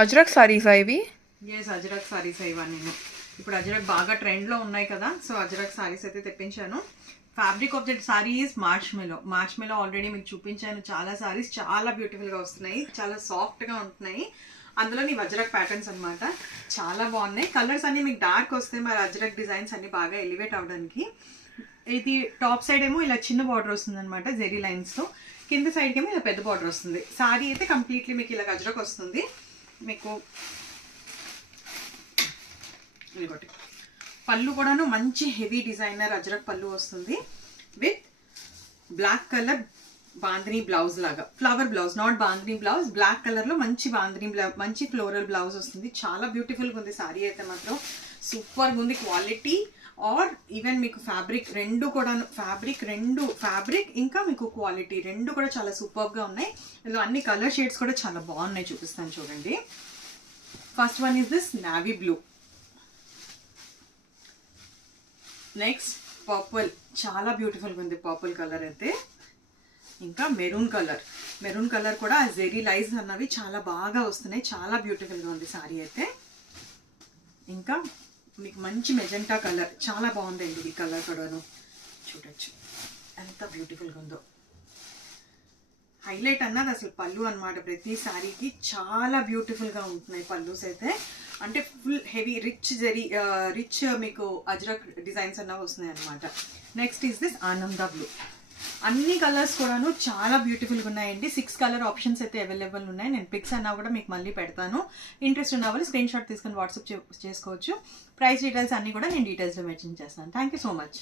అజ్రక్ సారీసా ఇవి? ఎస్, అజ్రక్ సారీస్ ఇవన్నీ. ఇప్పుడు అజ్రక్ బాగా ట్రెండ్లో ఉన్నాయి కదా, సో అజ్రక్ సారీస్ అయితే తెప్పించాను. Fabric of that sorry is marshmallow already మీకు చూపించాను. చాలా సారీస్ చాలా బ్యూటిఫుల్గా వస్తున్నాయి, చాలా సాఫ్ట్గా ఉంటున్నాయి. అందులో నీ అజ్రక్ ప్యాటర్న్స్ అనమాట, చాలా బాగున్నాయి. కలర్స్ అన్ని మీకు డార్క్ వస్తాయి, మరి అజ్రక్ డిజైన్స్ అన్ని బాగా ఎలివేట్ అవడానికి. ఇది టాప్ సైడ్ ఏమో ఇలా చిన్న బార్డర్ వస్తుంది అనమాట జెరీ లైన్స్తో, కింద సైడ్కి ఏమో ఇలా పెద్ద బార్డర్ వస్తుంది. సారీ అయితే కంప్లీట్లీ మీకు ఇలా అజ్రక్ వస్తుంది. మీకు ఇంకోటి పళ్ళు కూడాను మంచి హెవీ డిజైనర్ అజ్రక్ పళ్ళు వస్తుంది with black colour bandhani blouse లాగా, flower blouse, not bandhani blouse, black కలర్లో మంచి బాందినీ బ్లౌజ్, మంచి ఫ్లోరల్ బ్లౌజ్ వస్తుంది. చాలా బ్యూటిఫుల్గా ఉంది సారీ అయితే మాత్రం, సూపర్గా ఉంది క్వాలిటీ. ఆర్ ఈవెన్ మీకు ఫ్యాబ్రిక్ రెండు కూడాను, ఫ్యాబ్రిక్ ఇంకా మీకు క్వాలిటీ రెండు కూడా చాలా సూపర్గా ఉన్నాయి. ఇందులో అన్ని కలర్ షేడ్స్ కూడా చాలా బాగున్నాయి, చూపిస్తాను చూడండి. First one is this navy blue, next purple, చాలా బ్యూటిఫుల్గా ఉంది పర్పుల్ కలర్ అయితే. ఇంకా మెరూన్ కలర్ కూడా జెరీ లైన్స్ అన్నవి చాలా బాగా వస్తున్నాయి, చాలా బ్యూటిఫుల్గా ఉంది సారీ అయితే. ఇంకా మీకు మంచి మెజెంటా కలర్, చాలా బాగుందండి ఈ కలర్ కూడాను, చూడొచ్చు ఎంత బ్యూటిఫుల్గా ఉందో. హైలైట్ అన్నది అసలు పళ్ళు అనమాట, ప్రతి శారీకి చాలా బ్యూటిఫుల్గా ఉంటున్నాయి పళ్ళుస్ అయితే. అంటే ఫుల్ హెవీ రిచ్ మీకు అజ్రక్ డిజైన్స్ అన్నవి వస్తున్నాయి అనమాట. నెక్స్ట్ ఈస్ దిస్ ఆనంద బ్లూ. అన్ని కలర్స్ కూడాను చాలా బ్యూటిఫుల్గా ఉన్నాయండి. 6 కలర్ ఆప్షన్స్ అయితే అవైలబుల్ ఉన్నాయి. నేను పిక్స్ అన్నా కూడా మీకు మళ్ళీ పెడతాను. ఇంట్రెస్ట్ ఉన్న వాళ్ళు స్క్రీన్ షాట్ తీసుకొని వాట్సాప్ చేసుకోవచ్చు. ప్రైస్ డీటెయిల్స్ అన్నీ కూడా నేను డీటెయిల్స్లో మెన్షన్ చేస్తాను. Thank you so much.